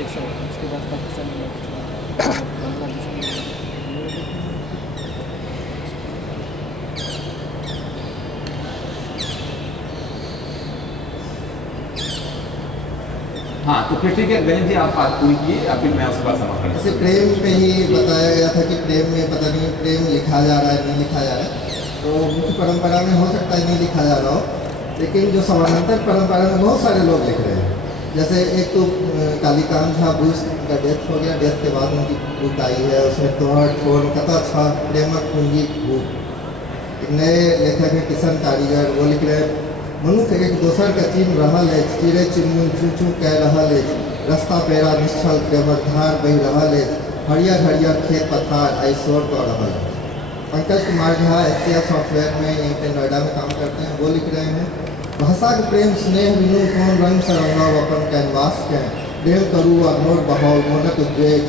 हाँ तो फिर ठीक है गणेश जी आप बात पूरी किए या फिर मैं उसके बाद समाप्त कर। जैसे प्रेम पे ही बताया गया था कि प्रेम में पता नहीं प्रेम लिखा जा रहा है नहीं लिखा जा रहा है, तो मुख्य परंपरा में हो सकता है नहीं लिखा जा रहा हो, लेकिन जो समानांतर परंपरा में बहुत सारे लोग लिख रहे हैं। जैसे एक तो कालीकांत झा बुश का डेथ हो गया, डेथ के बाद उनकी बुक आई है, उसमें तोहर ठोर कथा था प्रेमक पूंजी बुक। एक नए लेखक हैं किशन कारीगर, वो लिख रहे हैं मनुष्य एक दोसर के चिन्ह रहल है, चिड़ै चुनमुन चू चू कह रहल है, रास्ता पेरा निश्चल प्रेमक धार बहि रहल है, हरियर हरियर खेत पथार आई शोर कऽ रहल है। पंकज कुमार झा एशिया सॉफ्टवेयर में यहाँ पे नोएडा में काम करते हैं, वो लिख रहे हैं भाषा के प्रेम स्नेह बिनु कौन रंग से रंगाव अपन कैनवास के प्रेम करू अघोर बहाव मोनक उद्वेग